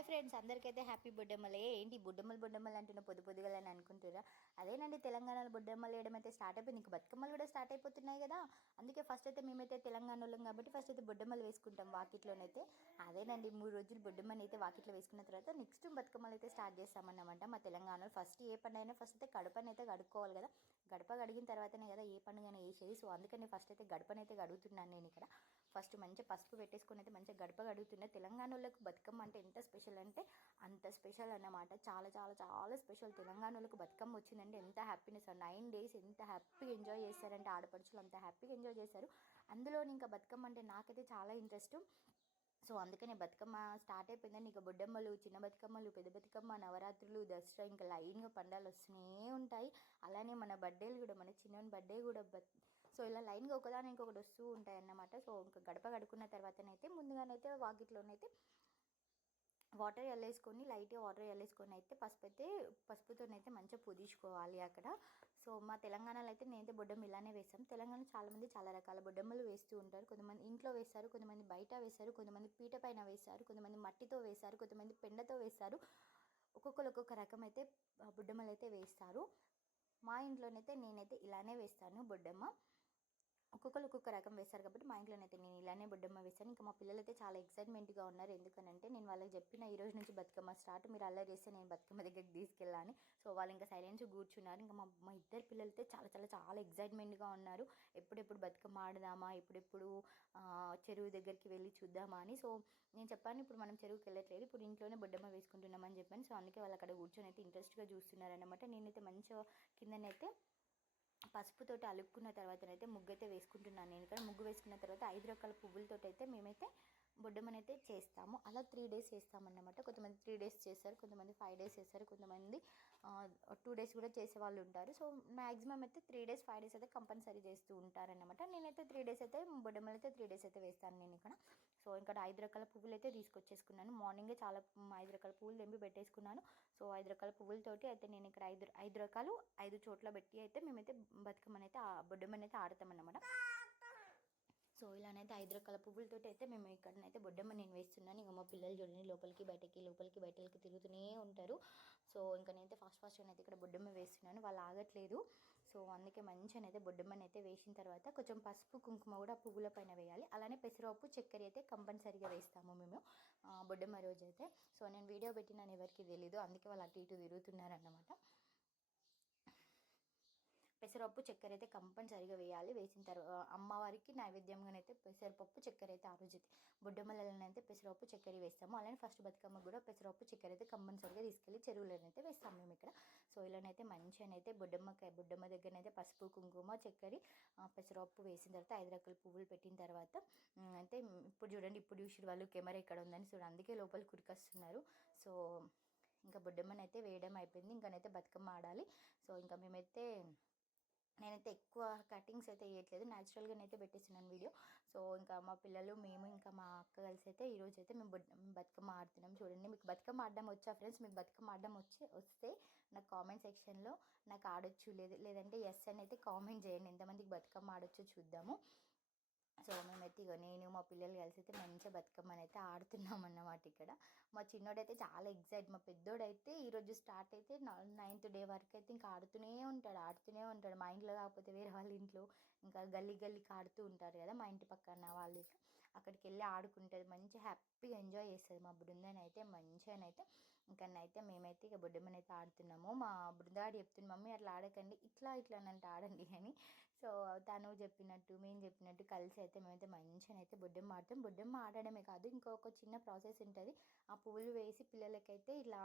Hi friends అందరికైతే happy బుడ్డమ్మలే. ఏంటి బుడ్డమ్మలు బుడ్డమ్మలు అంటున్న పొద్దు పొద్దుగల అని అనుకుంటారా అదేనండి తెలంగాణలో బుడ్డమ్మలు వేయడం అయితే స్టార్ట్ అయిపోయింది. ఇంకా బతుకమ్మలు కూడా స్టార్ట్ అయిపోతున్నాయి కదా. అందుకే ఫస్ట్ అయితే మేమైతే తెలంగాణ వాళ్ళం కాబట్టి ఫస్ట్ అయితే బుడ్డమ్మలు వేసుకుంటాం వాకిట్లోనైతే. అదేనండి మూడు రోజులు బుడ్డమ్మని అయితే వాకిట్లో వేసుకున్న తర్వాత నెక్స్ట్ బతుకమ్మలు అయితే స్టార్ట్ చేస్తామన్నమాట. మా తెలంగాణలో ఫస్ట్ ఏ పండుగ అయినా ఫస్ట్ అయితే గడపని అయితే కడుక్కోవాలి కదా. గడప కడిగిన తర్వాతనే కదా ఏ పండుగ అయినా వేసేది. సో అందుకని ఫస్ట్ అయితే గడపనైతే గడుగుతున్నాను నేను ఇక్కడ. ఫస్ట్ మంచి పసుపు పెట్టేసుకుని అయితే మంచిగా గడప గడుగుతున్నా తెలంగాణ వాళ్ళకు బతుకమ్మ అంటే ఎంత స్పెషల్ అంటే అంత స్పెషల్ అన్నమాట. చాలా చాలా చాలా స్పెషల్. తెలంగాణ వాళ్ళకు బతుకమ్మ వచ్చిందంటే ఎంత హ్యాపీనెస్ నైన్ డేస్ ఎంత హ్యాపీగా ఎంజాయ్ చేస్తారంటే ఆడపడుచులు అంత హ్యాపీగా ఎంజాయ్ చేశారు అందులో ఇంకా బతుకమ్మ అంటే నాకైతే చాలా ఇంట్రెస్ట్. సో అందుకనే బతుకమ్మ స్టార్ట్ అయిపోయిందని ఇక బొడ్డమ్మలు చిన్న బతుకమ్మలు పెద్ద బతుకమ్మ నవరాత్రులు దసరా ఇంకా లైన్గా పండాలు వస్తూనే ఉంటాయి. అలానే మన బర్త్డేలు కూడా మన చిన్న బర్త్డే కూడా బత్ సో ఇలా లైన్గా ఒకదాని ఇంకొకటి వస్తూ ఉంటాయి అన్నమాట సో ఇంకా గడప కడుక్కున్న తర్వాతనైతే ముందుగానైతే వాకిట్లోనైతే వాటర్ వెళ్ళేసుకొని లైట్గా వాటర్ వెళ్ళేసుకొని అయితే పసుపు అయితే పసుపుతోనైతే మంచిగా పుదించుకోవాలి అక్కడ. సో మా తెలంగాణలో అయితే నేనైతే బొడ్డమ్మ ఇలానే వేస్తాం. తెలంగాణ చాలామంది చాలా రకాల బొడ్డమ్మలు వేస్తూ ఉంటారు. కొంతమంది ఇంట్లో వేస్తారు కొంతమంది బయట వేస్తారు కొంతమంది పీట పైన వేస్తారు కొంతమంది మట్టితో వేస్తారు కొంతమంది పెండతో వేస్తారు. ఒక్కొక్కరు ఒక్కొక్క రకం అయితే బొడ్డమ్మలు అయితే వేస్తారు. మా ఇంట్లోనైతే నేనైతే ఇలానే వేస్తాను బొడ్డమ్మ. ఒక్కొక్కరు ఒక్కొక్క రకం వేస్తారు కాబట్టి మా ఇంట్లోనైతే నేను ఇలానే బొడ్డమ్మ వేస్తాను ఇంకా మా పిల్లలు అయితే చాలా ఎక్సైట్మెంట్గా ఉన్నారు. ఎందుకనంటే నేను వాళ్ళకి చెప్పిన ఈ రోజు నుంచి బతుకమ్మ స్టార్ట్. మీరు అలా చేస్తే నేను బతుకమ్మ దగ్గరికి తీసుకెళ్ళాలని సో వాళ్ళు ఇంకా సైలెన్స్ కూర్చున్నారు. ఇంకా మా మా ఇద్దరు పిల్లలు అయితే చాలా చాలా చాలా ఎక్సైట్మెంట్గా ఉన్నారు. ఎప్పుడెప్పుడు బతుకమ్మ ఆడదామా? ఎప్పుడెప్పుడు చెరువు దగ్గరికి వెళ్ళి చూద్దామా అని. సో నేను చెప్పాను ఇప్పుడు మనం చెరువుకి వెళ్ళట్లేదు. ఇప్పుడు ఇంట్లోనే బొడ్డమ్మ వేసుకుంటున్నామని చెప్పాను. సో అందుకే వాళ్ళు అక్కడ కూర్చొని అయితే ఇంట్రెస్ట్గా చూస్తున్నారనమాట నేనైతే మంచిగా కిందనైతే పసుపుతో అలుపుకున్న తర్వాతనైతే ముగ్గు అయితే వేసుకుంటున్నాను నేను. ఇక్కడ ముగ్గు వేసుకున్న తర్వాత ఐదు రకాల పువ్వులతో అయితే మేమైతే బొడ్డమనైతే చేస్తాము. అలా త్రీ డేస్ చేస్తామన్నమాట. కొంతమంది త్రీ డేస్ చేస్తారు కొంతమంది ఫైవ్ డేస్ చేస్తారు కొంతమంది టూ డేస్ కూడా చేసే వాళ్ళు ఉంటారు. సో మ్యాక్సిమం అయితే త్రీ డేస్ ఫైవ్ డేస్ అయితే కంపల్సరీ చేస్తూ ఉంటారన్నమాట. నేనైతే త్రీ డేస్ అయితే బొడ్డమ్మలు అయితే త్రీ డేస్ అయితే వేస్తాను నేను ఇక్కడ. సో ఇక్కడ ఐదు రకాల పువ్వులు అయితే తీసుకొచ్చేసుకున్నాను. మార్నింగే చాలా ఐదు రకాల పువ్వులు తెంపి పెట్టేసుకున్నాను. సో ఐదు రకాల పువ్వులతోటి అయితే నేను ఇక్కడ ఐదు ఐదు రకాలు ఐదు చోట్ల పెట్టి అయితే మేమైతే బతుకమ్మని అయితే ఆ బొడ్డమ్మని అయితే ఆడతామన్నమాట. సో ఇలానైతే ఐదు రకాల పువ్వులతోటి అయితే మేము ఇక్కడనైతే బొడ్డమ్మ నేను వేస్తున్నాను ఇంకా మా పిల్లలు చూడండి లోపలికి బయటకి లోపలికి బయటకి తిరుగుతూనే ఉంటారు. సో ఇంకా నేనైతే ఫాస్ట్ ఫాస్ట్గా అయితే ఇక్కడ బొడ్డమ్మ వేస్తున్నాను. వాళ్ళు ఆగట్లేదు. సో అందుకే మంచిగా అయితే బొడ్డమ్మని అయితే వేసిన తర్వాత కొంచెం పసుపు కుంకుమ కూడా పువ్వుల పైన వేయాలి. అలానే పెసరపప్పు చక్కెర అయితే కంపల్సరీగా వేస్తాము మేము ఆ, బొడ్డమ్మ రోజు అయితే సో నేను వీడియో పెట్టినాను ఎవరికి తెలీదు అందుకే వాళ్ళు అటు ఇటు తిరుగుతున్నారన్నమాట. పెసరపప్పు చక్కెర అయితే కంపల్సరిగా వేయాలి. వేసిన తర్వాత అమ్మవారికి నైవేద్యంగానైతే పెసరపప్పు చక్కెర అయితే ఆ రోజు అయితే పెసరపప్పు చక్కెర వేస్తాము. అలానే ఫస్ట్ బతుకమ్మ కూడా పెసరపప్పు చక్కెర అయితే కంపల్సరీగా తీసుకెళ్ళి చెరువులోనైతే వేస్తాము మేము ఇక్కడ. సో ఇలానైతే మంచిగానైతే బొడ్డమ్మకాయ బొడ్డమ్మ దగ్గరనైతే పసుపు కుంకుమ చక్కెర పెసరపప్పు వేసిన తర్వాత ఐదు రకాల పువ్వులు పెట్టిన తర్వాత అయితే ఇప్పుడు చూడండి ఇప్పుడు చూసి వాళ్ళు కెమెరా ఇక్కడ ఉందని చూడండి అందుకే లోపల కురికొస్తున్నారు. సో ఇంకా బొడ్డమ్మని అయితే వేయడం అయిపోయింది. ఇంకానైతే బతుకమ్మ ఆడాలి. సో ఇంకా మేమైతే నేనైతే ఎక్కువ కటింగ్స్ అయితే వేయట్లేదు న్యాచురల్గానైతే పెట్టేస్తున్నాను వీడియో. సో ఇంకా మా పిల్లలు మేము ఇంకా మా అక్క కలిసి అయితే ఈరోజు అయితే మేము బతుకమ్మ ఆడుతున్నాం. చూడండి మీకు బతుకమ్మ ఆడడం వచ్చా ఫ్రెండ్స్ మీకు బతుకమ్మ ఆడడం వచ్చి వస్తే నాకు కామెంట్ సెక్షన్లో నాకు ఆడొచ్చు లేదు లేదంటే ఎస్ అని అయితే కామెంట్ చేయండి. ఎంతమందికి బతుకమ్మ ఆడొచ్చో చూద్దాము. సో మేమైతే ఇక నేను మా పిల్లలు కలిసి అయితే మంచిగా బతుకమ్మని అయితే ఆడుతున్నాం అన్నమాట ఇక్కడ. మా చిన్నోడైతే చాలా ఎగ్జైట్ మా పెద్దోడైతే ఈరోజు స్టార్ట్ అయితే నైన్త్ డే వరకు అయితే ఇంకా ఆడుతూనే ఉంటాడు ఆడుతూనే ఉంటాడు. మా ఇంట్లో కాకపోతే వేరే వాళ్ళ ఇంట్లో ఇంకా గల్లీ గల్లీకి ఆడుతూ ఉంటారు కదా మా ఇంటి పక్కన వాళ్ళు అక్కడికి వెళ్ళి ఆడుకుంటుంది. మంచి హ్యాపీగా ఎంజాయ్ చేస్తుంది మా బృందాన్ని అయితే మంచిగానైతే ఇంకనైతే మేమైతే ఇక బొడ్డమ్మనైతే అయితే ఆడుతున్నాము. మా బృందాడు చెప్తుంది మమ్మీ అట్లా ఆడకండి ఇట్లా ఇట్లా అంటే ఆడండి అని. సో తను చెప్పినట్టు మేము చెప్పినట్టు కలిసి అయితే మేమైతే మంచిగా అయితే బొడ్డమ్మ ఆడతాం బొడ్డమ్మ ఆడడమే కాదు ఇంకొక చిన్న ప్రాసెస్ ఉంటుంది. ఆ పువ్వులు వేసి పిల్లలకైతే ఇలా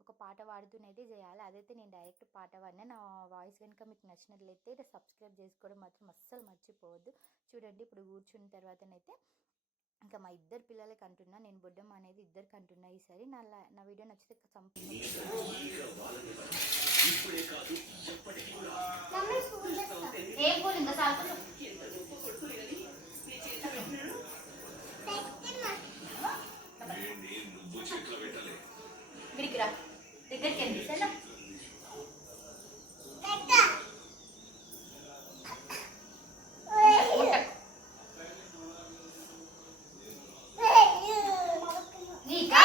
ఒక పాట పాడుతూనైతే చేయాలి. అదైతే నేను డైరెక్ట్ పాట పాడినా. నా వాయిస్ కనుక మీకు నచ్చినట్లయితే సబ్స్క్రైబ్ చేసుకోవడం మాత్రం అస్సలు మర్చిపోవద్దు. చూడండి ఇప్పుడు కూర్చున్న తర్వాతనైతే ఇంకా మా ఇద్దరు పిల్లలకి అంటున్నా నేను బొడ్డమ్మ అనేది ఇద్దరికి అంటున్నా ఈసారి. నా నా వీడియో నచ్చితే సంపూర్ణ ఏం కూలి ఇంకా చాలు ఇక్కడికి రా దగ్గరికి వెళ్ళి సరేనా ముట్టకు. నీకా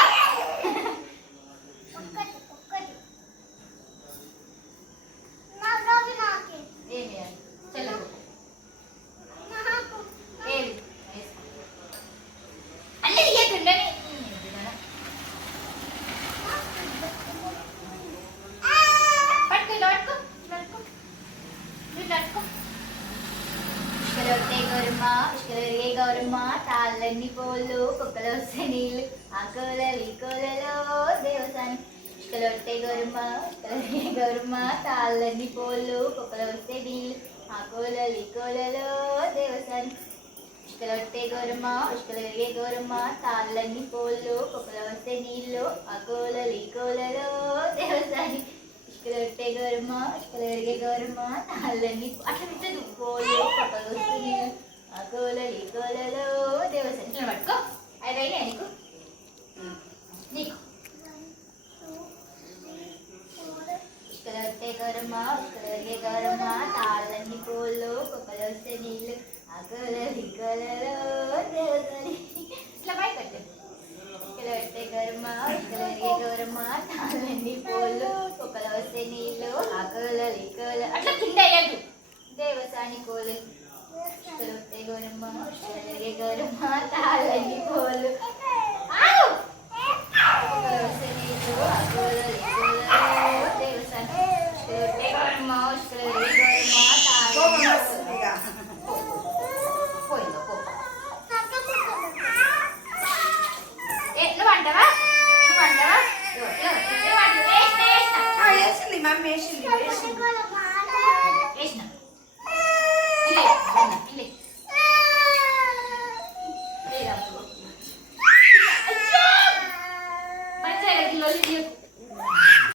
ఏ గౌరమ్మ తాళ్ళన్ని పోళ్ళు కుక్కలు వస్తే నీళ్ళు ఆ కోలలు ఈ కోలలో దేవసాని ఇసుకలొట్టే గౌరమ్మ ఏ గౌరమ్మ తాళ్ళన్ని పోళ్ళు కుక్కలు వస్తే నీళ్ళు ఆ కోలలు ఈ కోలలో దేవసాని ఇసుకలొట్టే గౌరమ్మ ఇసుకలు విరిగే గౌరమ్మ తాళ్ళన్ని పోళ్ళు కుక్కలు వస్తే నీళ్ళు ఆ కోలలు ఈ కోలలో దేవసాని ఇసుకలొట్టే గౌరమ్మ ఇసుకలు విరిగే గౌరమ్మ తాళ్ళన్ని అట్లా పెట్టదు పోళ్ళు కుక్కలు వస్తే నీళ్ళు ఆ కోలలు ఈ కోలలో పట్టుకో. అయినా నీకు. నీకు. తాళ్ళన్ని కుక్కలు వస్తే నీళ్ళు. ఇట్లా పై తాళ్ళన్ని కుక్కలు వస్తే నీళ్ళు. అట్లా కింద వేయద్దు దేవసాని కోలు ఇసుకలు పెట్టే గౌరమ్మ ఇసుకలు విరిగే గౌరమ్మ తాళ్ళన్ని పోళ్ళు ఆగు! కుక్కలు వస్తే